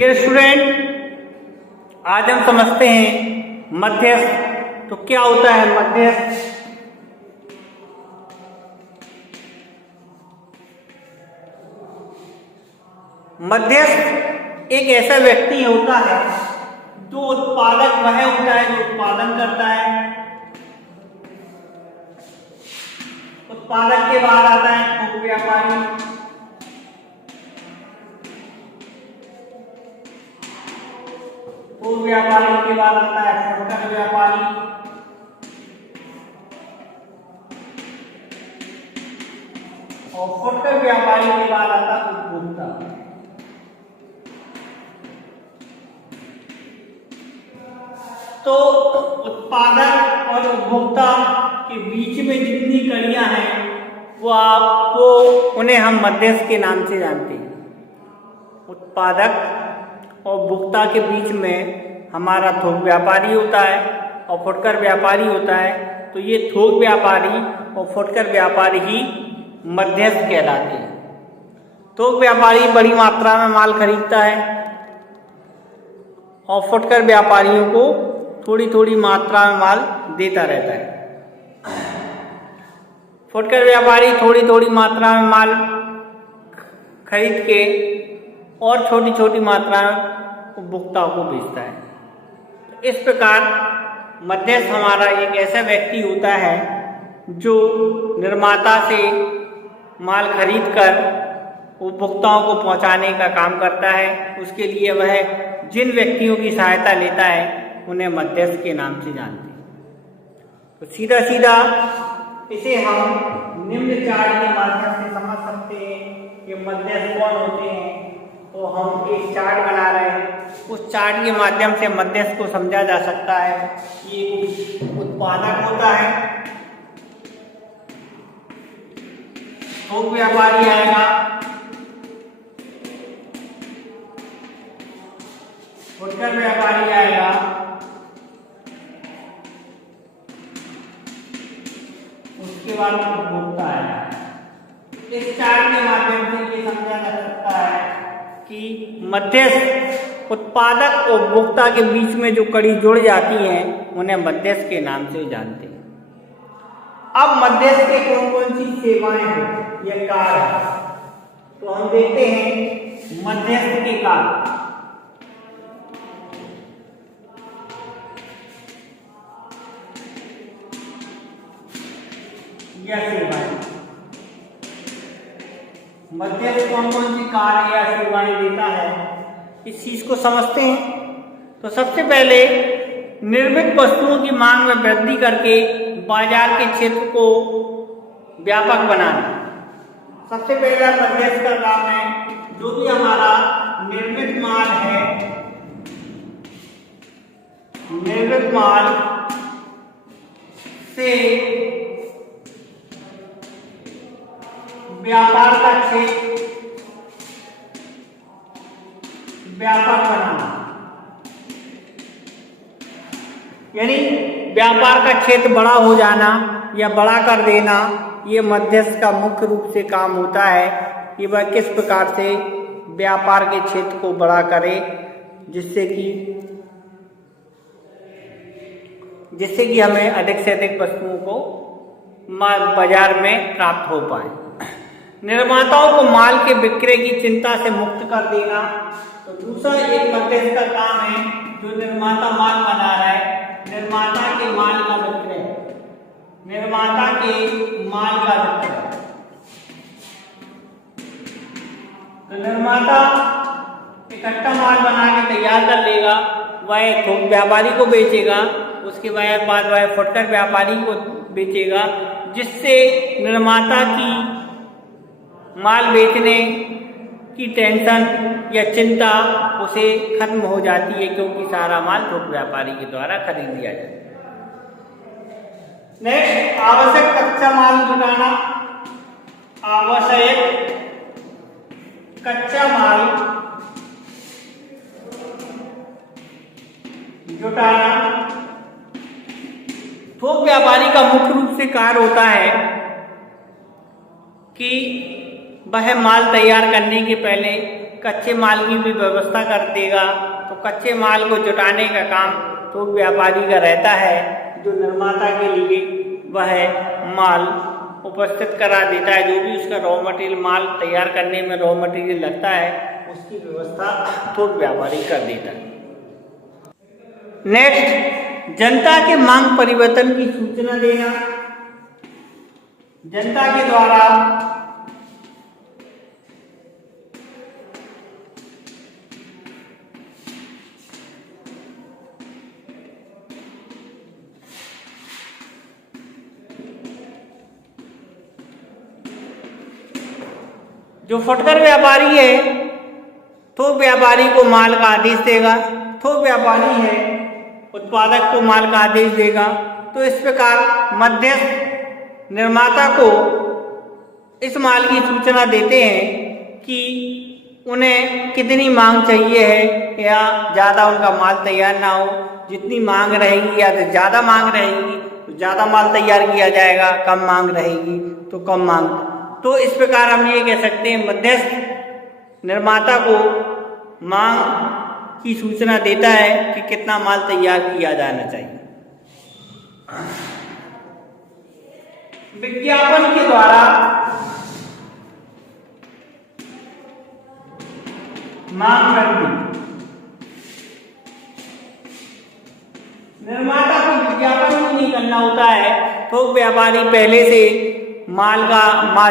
Dear student, आज हम समझते हैं मध्यस्थ। तो क्या होता है मध्यस्थ? मध्यस्थ एक ऐसा व्यक्ति होता है जो उत्पादक वह होता है जो उत्पादन करता है। उत्पादक के बाद आता है थोक व्यापारी। थोक व्यापारी के बाद आता है फुटकर व्यापारी। और फुटकर व्यापारी के बाद आता है उपभोक्ता। तो उत्पादक और उपभोक्ता के बीच में जितनी कड़ियां हैं वो उन्हें हम मध्यस्थ के नाम से जानते हैं। उत्पादक और उपभोक्ता के बीच में हमारा थोक व्यापारी होता है और फुटकर व्यापारी होता है। तो ये थोक व्यापारी और फुटकर व्यापारी ही मध्यस्थ कहलाते हैं। थोक व्यापारी बड़ी मात्रा में माल खरीदता है और फुटकर व्यापारियों को थोड़ी थोड़ी मात्रा में माल देता रहता है। फुटकर व्यापारी थोड़ी थोड़ी मात्रा में माल खरीद के और छोटी छोटी मात्रा में उपभोक्ताओं को बेचता है। इस प्रकार मध्यस्थ हमारा एक ऐसा व्यक्ति होता है जो निर्माता से माल खरीदकर उपभोक्ताओं को पहुंचाने का काम करता है। उसके लिए वह जिन व्यक्तियों की सहायता लेता है उन्हें मध्यस्थ के नाम से जानते हैं। तो सीधा सीधा इसे हम निम्न चार्ट के माध्यम से समझ सकते हैं कि मध्यस्थ कौन होते हैं। तो हम एक चार्ट बना रहे हैं, उस चार्ट के माध्यम से मध्यस्थ को समझा जा सकता है कि एक उत्पादक होता है, थोक व्यापारी आएगा, फुटकर व्यापारी आएगा, उसके बाद उपभोक्ता आएगा। इस चार्ट के माध्यम से ये समझा जा सकता है कि मध्यस्थ उत्पादक और उपभोक्ता के बीच में जो कड़ी जुड़ जाती हैं उन्हें मध्यस्थ के नाम से जानते हैं। अब मध्यस्थ के कौन कौन सी सेवाएं हैं या कार्य है, तो हम देखते हैं मध्यस्थ के कार्य। या सेवाएं, मध्यस्थ कौन कौन सी कार्य या सेवाएं देता है, इस चीज को समझते हैं। तो सबसे पहले निर्मित वस्तुओं की मांग में वृद्धि करके बाजार के क्षेत्र को व्यापक बनाना सबसे पहला मध्यस्थ का काम है। जो भी हमारा निर्मित माल है, निर्मित माल से व्यापार का क्षेत्र व्यापक बनाना, यानी व्यापार का क्षेत्र बड़ा हो जाना या बड़ा कर देना, ये मध्यस्थ का मुख्य रूप से काम होता है कि वह किस प्रकार से व्यापार के क्षेत्र को बड़ा करे जिससे कि हमें अधिक से अधिक वस्तुओं को बाजार में प्राप्त हो पाए। निर्माताओं को माल के विक्रय की चिंता से मुक्त कर देना। तो दूसरा एक मध्यस्थ का काम है, जो निर्माता माल बना रहा है, निर्माता के माल का विक्रय, निर्माता के माल का विक्रय। तो निर्माता इकट्ठा माल बना के तैयार कर लेगा, वह थोक व्यापारी को बेचेगा, उसके बाद वह फुटकर व्यापारी को बेचेगा, जिससे निर्माता की माल बेचने की टेंशन या चिंता उसे खत्म हो जाती है, क्योंकि सारा माल थोक व्यापारी के द्वारा खरीद लिया जाता है। नेक्स्ट, आवश्यक कच्चा माल जुटाना। आवश्यक कच्चा माल जुटाना थोक व्यापारी का मुख्य रूप से कार्य होता है कि वह माल तैयार करने के पहले कच्चे माल की भी व्यवस्था कर देगा। तो कच्चे माल को जुटाने का काम थोक व्यापारी का रहता है, जो निर्माता के लिए वह माल उपस्थित करा देता है। जो भी उसका रॉ मटेरियल माल तैयार करने में रॉ मटेरियल लगता है, उसकी व्यवस्था थोक व्यापारी कर देता है। नेक्स्ट, जनता के मांग परिवर्तन की सूचना देना। जनता के द्वारा जो फुटकर व्यापारी है, थोक व्यापारी को माल का आदेश देगा, थोक व्यापारी है उत्पादक को माल का आदेश देगा। तो इस प्रकार मध्यस्थ निर्माता को इस माल की सूचना देते हैं कि उन्हें कितनी मांग चाहिए है, या ज़्यादा उनका माल तैयार ना हो। जितनी मांग रहेगी या तो ज़्यादा मांग रहेगी तो ज़्यादा माल तैयार किया जाएगा, कम मांग रहेगी तो कम मांग। तो इस प्रकार हम ये कह सकते हैं मध्यस्थ निर्माता को मांग की सूचना देता है कि कितना माल तैयार किया जाना चाहिए। विज्ञापन के द्वारा मांग वृद्धि। निर्माता को विज्ञापन भी नहीं करना होता है। थोक व्यापारी पहले से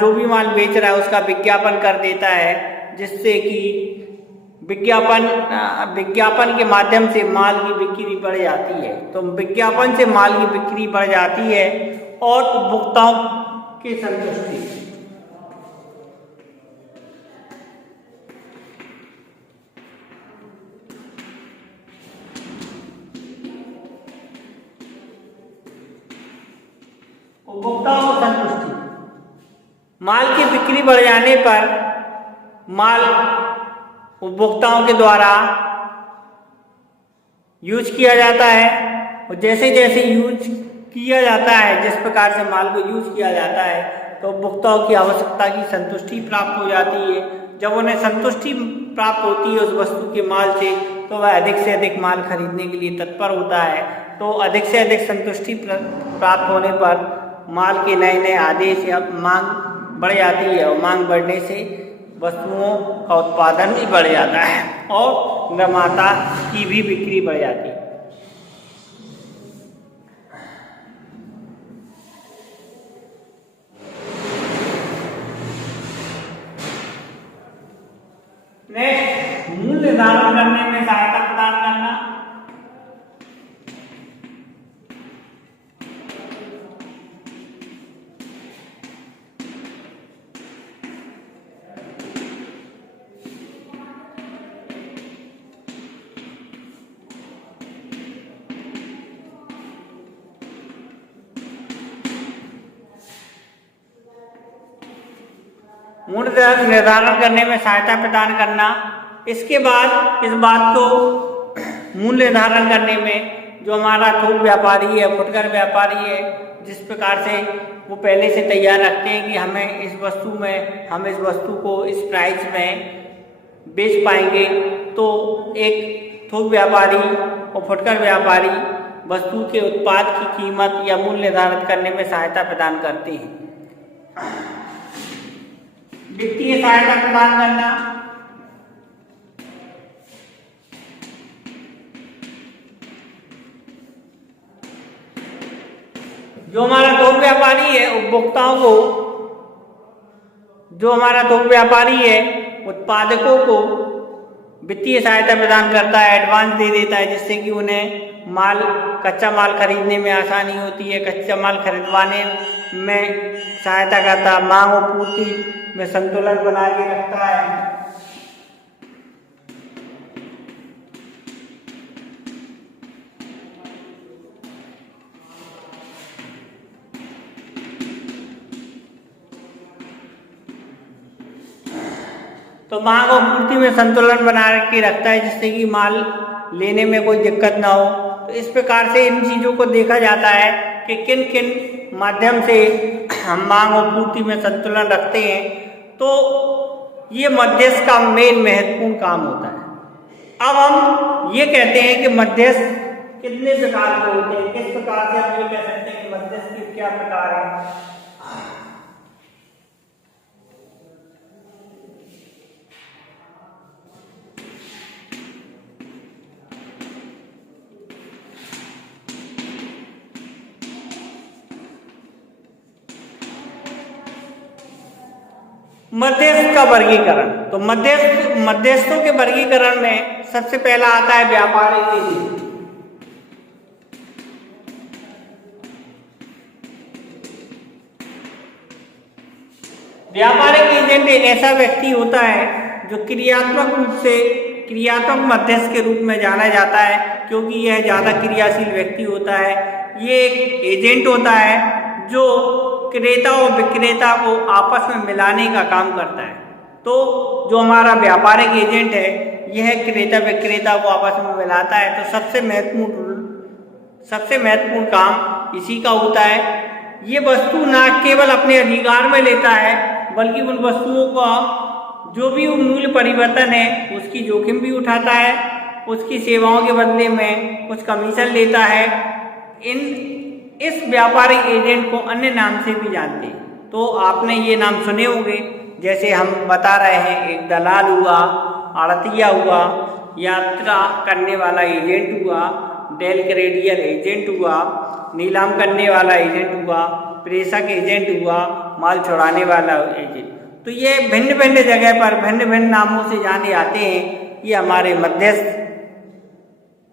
जो भी माल बेच रहा है उसका विज्ञापन कर देता है, जिससे कि विज्ञापन के माध्यम से माल की बिक्री बढ़ जाती है। तो विज्ञापन से माल की बिक्री बढ़ जाती है और उपभोक्ताओं की संतुष्टि। उपभोक्ताओं को संतुष्टि, माल की बिक्री बढ़ जाने पर माल उपभोक्ताओं के द्वारा यूज किया जाता है, और जैसे जैसे यूज किया जाता है, जिस प्रकार से माल को यूज किया जाता है, तो उपभोक्ताओं की आवश्यकता की संतुष्टि प्राप्त हो जाती है। जब उन्हें संतुष्टि प्राप्त होती है उस वस्तु के माल से, तो वह अधिक से अधिक माल खरीदने के लिए तत्पर होता है। तो अधिक से अधिक संतुष्टि प्राप्त होने पर माल के नए नए आदेश या मांग बढ़ जाती है, और मांग बढ़ने से वस्तुओं का उत्पादन भी बढ़ जाता है और निर्माता की भी बिक्री बढ़ जाती है। नेक्स्ट, मूल्य निर्धारण करने में सहायता प्रदान करना। मूल्य निर्धारण करने में सहायता प्रदान करना। इसके बाद इस बात को मूल्य निर्धारण करने में जो हमारा थोक व्यापारी है, फुटकर व्यापारी है, जिस प्रकार से वो पहले से तैयार रखते हैं कि हम इस वस्तु को इस प्राइस में बेच पाएंगे, तो एक थोक व्यापारी और फुटकर व्यापारी वस्तु के उत्पाद की कीमत या मूल्य निर्धारित करने में सहायता प्रदान करते हैं। वित्तीय सहायता प्रदान करना। जो हमारा थोक व्यापारी है उत्पादकों को वित्तीय सहायता प्रदान करता है, एडवांस दे देता है, जिससे कि उन्हें कच्चा माल खरीदने में आसानी होती है, कच्चा माल खरीदवाने में सहायता करता है, मांग और पूर्ति में संतुलन बना के रखता है। तो मांग और पूर्ति में संतुलन बना के रखता है, जिससे कि माल लेने में कोई दिक्कत ना हो। तो इस प्रकार से इन चीज़ों को देखा जाता है कि किन किन माध्यम से हम मांग और पूर्ति में संतुलन रखते हैं। तो ये मध्यस्थ का मेन महत्वपूर्ण काम होता है। अब हम ये कहते हैं कि मध्यस्थ कितने प्रकार के होते हैं, किस प्रकार से हम ये कह सकते हैं कि मध्यस्थ के क्या प्रकार हैं। मध्यस्थ का वर्गीकरण, तो मध्यस्थों के वर्गीकरण में सबसे पहला आता है व्यापारिक एजेंट। व्यापारिक एजेंट एक ऐसा व्यक्ति होता है जो क्रियात्मक मध्यस्थ के रूप में जाना जाता है, क्योंकि यह ज्यादा क्रियाशील व्यक्ति होता है। ये एक एजेंट होता है जो क्रेता और विक्रेता को आपस में मिलाने का काम करता है। तो जो हमारा व्यापारिक एजेंट है यह क्रेता विक्रेता को आपस में मिलाता है। तो सबसे महत्वपूर्ण काम इसी का होता है। ये वस्तु न केवल अपने अधिकार में लेता है बल्कि उन वस्तुओं का जो भी मूल्य परिवर्तन है उसकी जोखिम भी उठाता है, उसकी सेवाओं के बदले में कुछ कमीशन लेता है। इस व्यापारिक एजेंट को अन्य नाम से भी जानते हैं। तो आपने ये नाम सुने होंगे, जैसे हम बता रहे हैं, एक दलाल हुआ, आड़तिया हुआ, यात्रा करने वाला एजेंट हुआ, डेल क्रेडियल एजेंट हुआ, नीलाम करने वाला एजेंट हुआ, प्रेषक एजेंट हुआ, माल छुड़ाने वाला एजेंट। तो ये भिन्न भिन्न जगह पर भिन्न भिन्न नामों से जाने जाते हैं। ये हमारे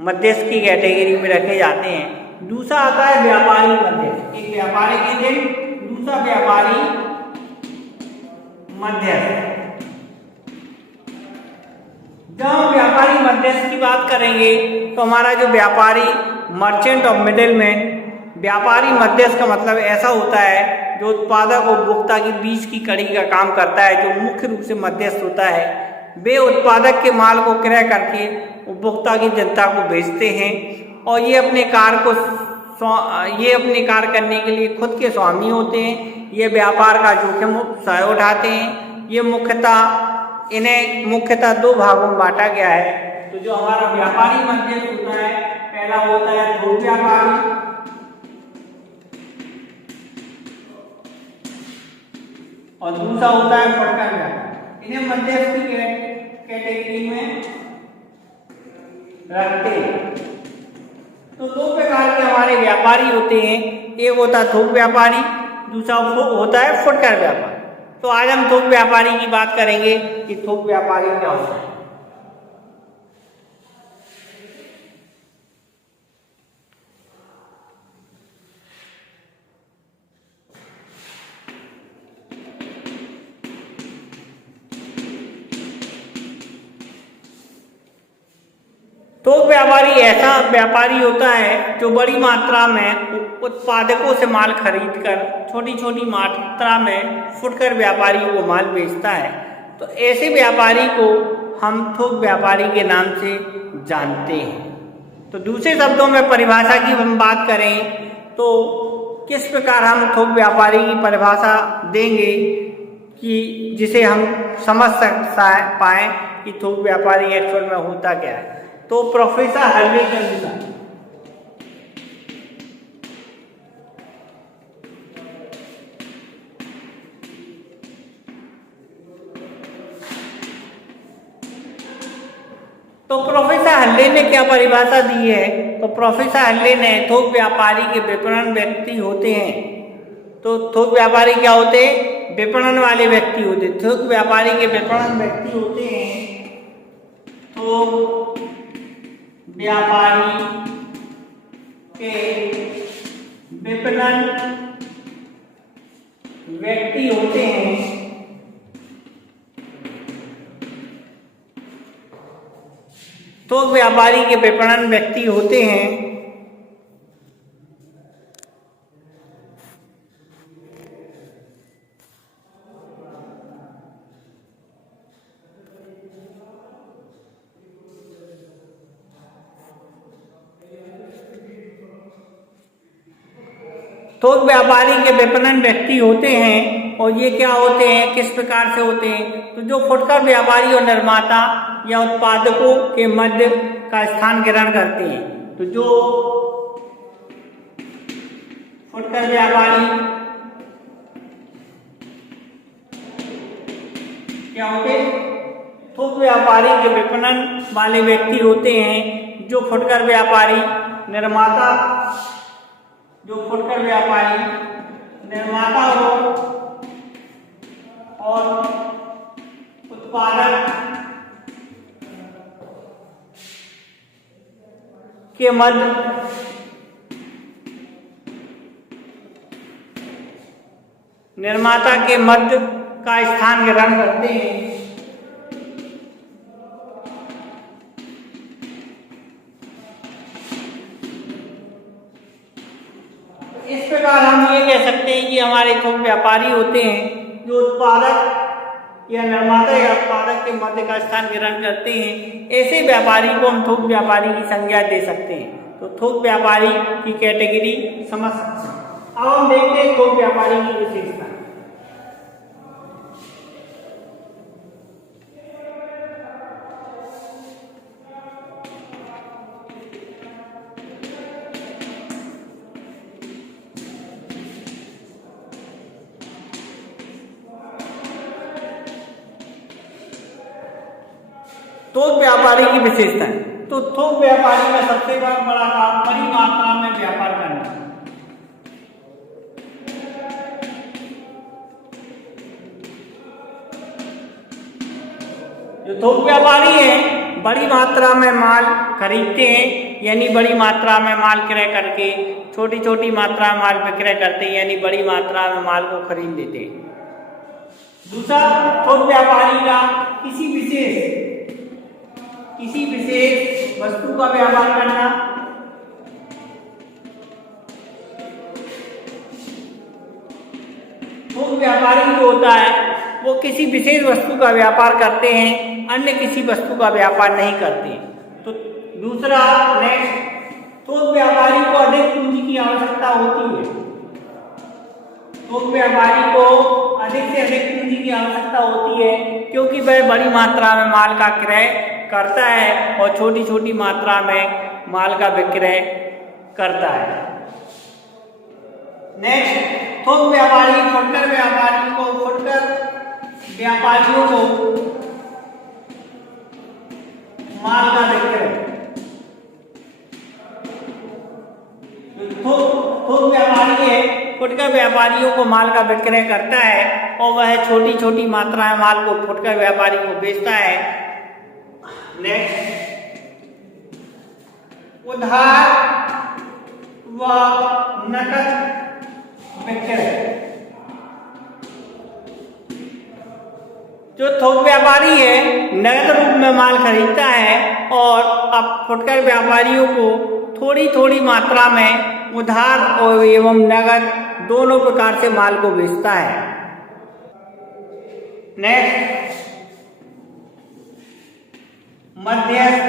मध्यस्थ की कैटेगरी में रखे जाते हैं। दूसरा आता है व्यापारी मध्यस्थ। एक व्यापारिक एजेंट, दूसरा व्यापारी मध्यस्थ। जब हम व्यापारी मध्यस्थ की बात करेंगे तो हमारा जो व्यापारी मर्चेंट और मिडिलमैन, व्यापारी मध्यस्थ का मतलब ऐसा होता है जो उत्पादक और उपभोक्ता के बीच की कड़ी का काम करता है, जो मुख्य रूप से मध्यस्थ होता है। वे उत्पादक के माल को क्रय करके उपभोक्ता की जनता को बेचते हैं और ये अपने कार्य करने के लिए खुद के स्वामी होते हैं। ये व्यापार का जोखिम स्वयं उठाते हैं। ये इन्हें मुख्यतः दो भागों में बांटा गया है। तो जो हमारा व्यापारी मध्यस्थ होता है, पहला होता है थोक व्यापारी और दूसरा होता है फुटकर व्यापारी। इन्हें मध्यस्थ की कैटेगरी में रखते हैं। तो दो प्रकार के हमारे व्यापारी होते हैं, एक होता है थोक व्यापारी, दूसरा होता है फुटकर व्यापारी। तो आज हम थोक व्यापारी की बात करेंगे कि थोक व्यापारी क्या होता है। थोक व्यापारी ऐसा व्यापारी होता है जो बड़ी मात्रा में उत्पादकों से माल खरीदकर छोटी छोटी मात्रा में फुटकर व्यापारियों को माल बेचता है। तो ऐसे व्यापारी को हम थोक व्यापारी के नाम से जानते हैं। तो दूसरे शब्दों में परिभाषा की हम बात करें तो किस प्रकार हम थोक व्यापारी की परिभाषा देंगे कि जिसे हम समझ पाए कि थोक व्यापारी एक्चुअल में होता क्या है। तो प्रोफेसर हर्वे के अनुसार हल्ले ने क्या परिभाषा दी है, तो प्रोफेसर हल्ले ने थोक व्यापारी के विपणन व्यक्ति होते हैं। तो थोक व्यापारी क्या होते हैं? विपणन वाले व्यक्ति होते हैं। थोक व्यापारी के विपणन व्यक्ति होते हैं तो व्यापारी के विपणन व्यक्ति होते हैं तो व्यापारी के विपणन व्यक्ति होते हैं थोक व्यापारी के विपणन व्यक्ति होते हैं और ये क्या होते हैं, किस प्रकार से होते हैं। तो जो फुटकर व्यापारी और निर्माता या उत्पादकों के मध्य का स्थान ग्रहण करते हैं, तो जो फुटकर व्यापारी क्या होते हैं, थोक व्यापारी के विपणन वाले व्यक्ति होते हैं। जो फुटकर व्यापारी निर्माता, जो फुटकर व्यापारी निर्माता हो और उत्पादक के मध्य निर्माता के मध्य का स्थान ग्रहण करते हैं। इस प्रकार हम ये कह सकते हैं कि हमारे थोक व्यापारी होते हैं जो उत्पादक या निर्माता या उत्पादक के मध्य का स्थान ग्रहण करते हैं। ऐसे व्यापारी को हम थोक व्यापारी की संज्ञा दे सकते हैं। तो थोक व्यापारी की कैटेगरी समझ सकते हैं। अब हम देखते हैं थोक व्यापारी की विशेषता। थोक व्यापारी की विशेषता है। तो थोक व्यापारी का सबसे बड़ा काम बड़ी मात्रा में व्यापार करना। जो थोक व्यापारी है बड़ी मात्रा में माल खरीदते हैं, यानी बड़ी मात्रा में माल क्रय करके छोटी छोटी मात्रा में माल विक्रय करते हैं, यानी बड़ी मात्रा में माल को खरीद लेते हैं। दूसरा, थोक व्यापारी का किसी विशेष वस्तु का व्यापार करना। थोक व्यापारी जो होता है वो किसी विशेष वस्तु का व्यापार करते हैं, अन्य किसी वस्तु का व्यापार नहीं करते। तो दूसरा, नेक्स्ट, थोक व्यापारी को अधिक पूंजी की आवश्यकता होती है। थोक व्यापारी को अधिक से अधिक पूंजी की आवश्यकता होती है, क्योंकि वह बड़ी मात्रा में माल का क्रय करता है और छोटी छोटी मात्रा में माल का विक्रय करता है। नेक्स्ट, थोक व्यापारी फुटकर व्यापारियों को माल का विक्रय, थोक व्यापारी है फुटकर व्यापारियों को माल का विक्रय करता है और वह छोटी छोटी मात्रा में माल को फुटकर व्यापारी को बेचता है। नेक्स्ट, उधार व नकद विक्रय। जो थोक व्यापारी है नकद रूप में माल खरीदता है और अब फुटकर व्यापारियों को थोड़ी थोड़ी मात्रा में उधार और एवं नकद दोनों प्रकार से माल को बेचता है। नेक्स्ट, मध्यस्थ।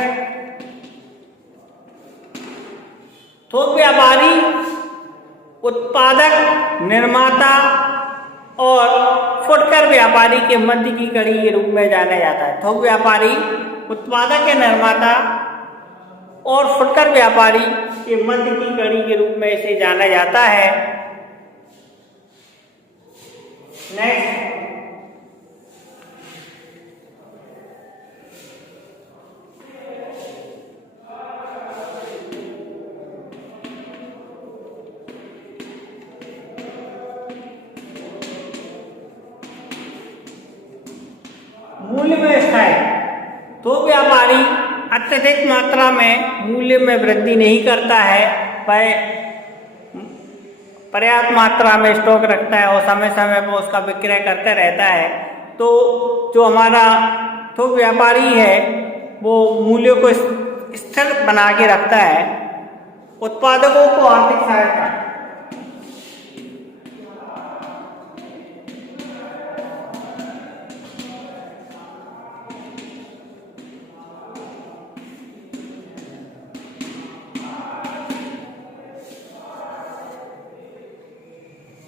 थोक व्यापारी उत्पादक, निर्माता और फुटकर व्यापारी के मध्य की कड़ी के रूप में जाना जाता है। थोक व्यापारी उत्पादक या निर्माता और फुटकर व्यापारी के मध्य की कड़ी के रूप में इसे जाना जाता है। नेक्स्ट, मूल्य में स्थायी। थोक व्यापारी अत्यधिक मात्रा में मूल्य में वृद्धि नहीं करता है, वह पर्याप्त मात्रा में स्टॉक रखता है और समय समय पर उसका विक्रय करता रहता है। तो जो हमारा थोक व्यापारी है वो मूल्यों को स्थिर बना के रखता है। उत्पादकों को आर्थिक सहायता।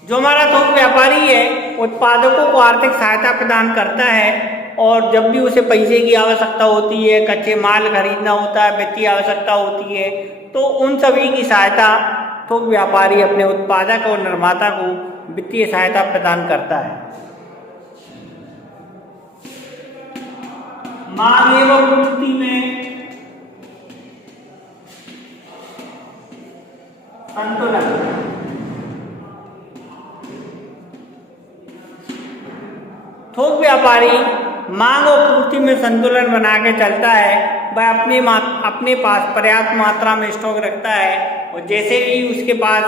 जो हमारा थोक व्यापारी है उत्पादकों को आर्थिक सहायता प्रदान करता है और जब भी उसे पैसे की आवश्यकता होती है, कच्चे माल खरीदना होता है, वित्तीय आवश्यकता होती है, तो उन सभी की सहायता थोक व्यापारी अपने उत्पादक और निर्माता को वित्तीय सहायता प्रदान करता है। मांग एवं पूर्ति में संतुलन। थोक व्यापारी मांग और पूर्ति में संतुलन बना के चलता है। वह अपने पास पर्याप्त मात्रा में स्टॉक रखता है और जैसे ही उसके पास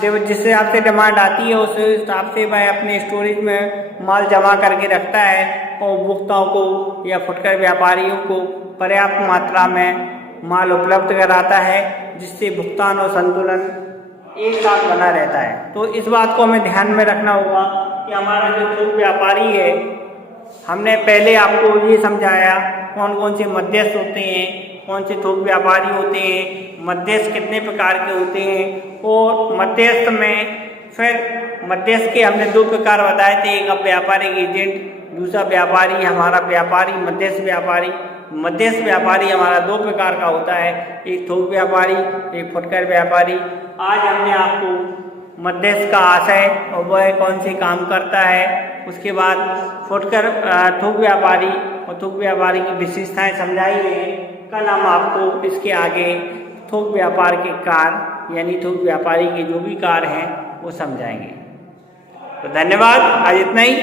जिस हिसाब से डिमांड आती है उस हिसाब से वह अपने स्टोरेज में माल जमा करके रखता है और उपभोक्ताओं को या फुटकर व्यापारियों को पर्याप्त मात्रा में माल उपलब्ध कराता है, जिससे भुगतान और संतुलन एक साथ बना रहता है। तो इस बात को हमें ध्यान में रखना होगा कि हमारा जो थोक व्यापारी है, हमने पहले आपको ये समझाया कौन कौन से मध्यस्थ होते हैं, कौन से थोक व्यापारी होते हैं, मध्यस्थ कितने प्रकार के होते हैं और मध्यस्थ में फिर मध्यस्थ के हमने 2 प्रकार बताए थे, एक व्यापारिक एजेंट, दूसरा व्यापारी हमारा व्यापारी मध्यस्थ व्यापारी। मध्यस्थ व्यापारी हमारा 2 प्रकार का होता है, एक थोक व्यापारी, एक फुटकर व्यापारी। आज हमने आपको मध्यस्थ का आशय और वह कौन से काम करता है, उसके बाद फुटकर थोक व्यापारी और थोक व्यापारी की विशेषताएं समझाई है। कल हम आपको इसके आगे थोक व्यापार के कार्य यानी थोक व्यापारी के जो भी कार्य हैं वो समझाएंगे। तो धन्यवाद, आज इतना ही।